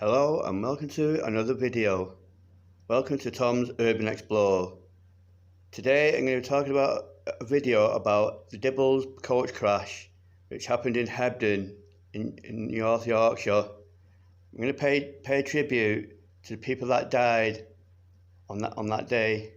Hello and welcome to another video. Welcome to Tom's Urban Explorer. Today I'm going to be talking about a video about the Dibbles coach crash which happened in Hebden in North Yorkshire. I'm going to pay tribute to the people that died on that day.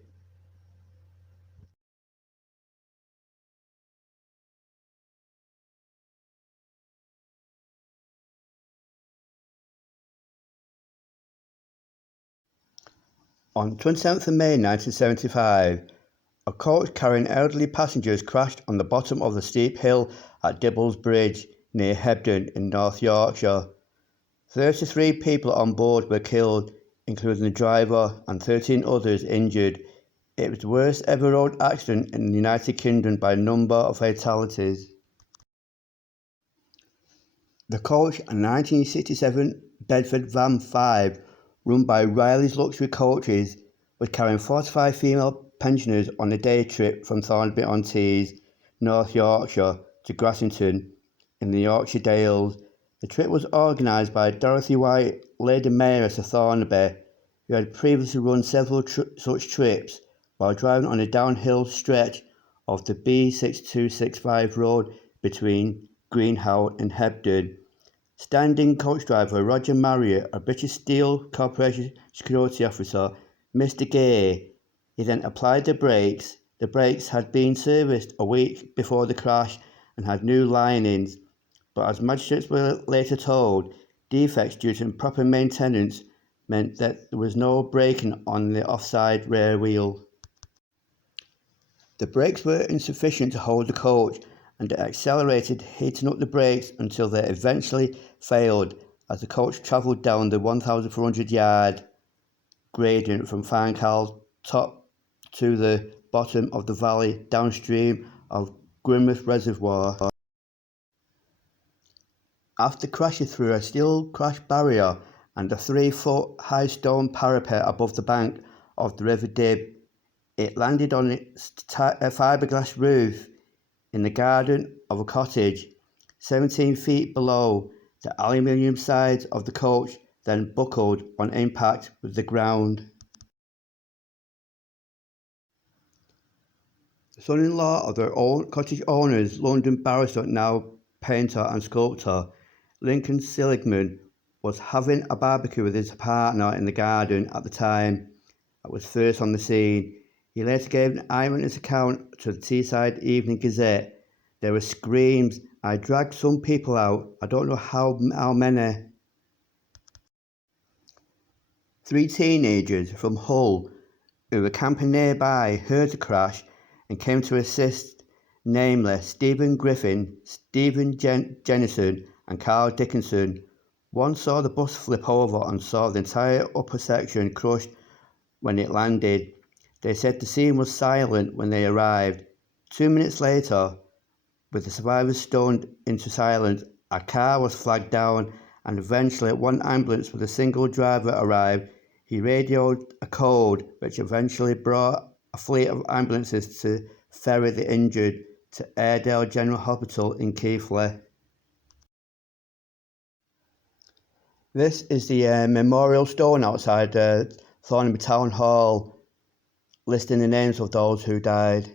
On 27th of May 1975, a coach carrying elderly passengers crashed on the bottom of the steep hill at Dibbles Bridge near Hebden in North Yorkshire. 33 people on board were killed, including the driver, and 13 others injured. It was the worst ever road accident in the United Kingdom by number of fatalities. The coach, a 1967 Bedford Van 5 run by Riley's Luxury Coaches, was carrying 45 female pensioners on a day trip from Thornby-on-Tees, North Yorkshire, to Grassington in the Yorkshire Dales. The trip was organised by Dorothy White, Lady Mayoress of Thornaby, who had previously run several such trips while driving on a downhill stretch of the B6265 road between Greenhow and Hebden. Standing coach driver Roger Marriott, a British Steel Corporation security officer, missed the gear. He then applied the brakes. The brakes had been serviced a week before the crash and had new linings, but as magistrates were later told, defects due to improper maintenance meant that there was no braking on the offside rear wheel. The brakes were insufficient to hold the coach, and it accelerated, hitting up the brakes until they eventually failed as the coach travelled down the 1,400-yard gradient from Farncal's top to the bottom of the valley downstream of Grimworth Reservoir. After crashing through a steel crash barrier and a 3-foot high stone parapet above the bank of the River Dib, it landed on its fiberglass roof in the garden of a cottage 17 feet below. The aluminium sides of the coach then buckled on impact with the ground. The son-in-law of their own cottage owners, London barrister, now painter and sculptor, Lincoln Seligman, was having a barbecue with his partner in the garden at the time that was first on the scene. He later gave an eyewitness account to the Teesside Evening Gazette. There were screams. I dragged some people out. I don't know how many. 3 teenagers from Hull who were camping nearby heard the crash and came to assist, namely Stephen Griffin, Stephen Jennison and Carl Dickinson. One saw the bus flip over and saw the entire upper section crushed when it landed. They said the scene was silent when they arrived. 2 minutes later, with the survivors stunned into silence, a car was flagged down and eventually one ambulance with a single driver arrived. He radioed a code which eventually brought a fleet of ambulances to ferry the injured to Airedale General Hospital in Keighley. This is the memorial stone outside Thornaby Town Hall, listing the names of those who died.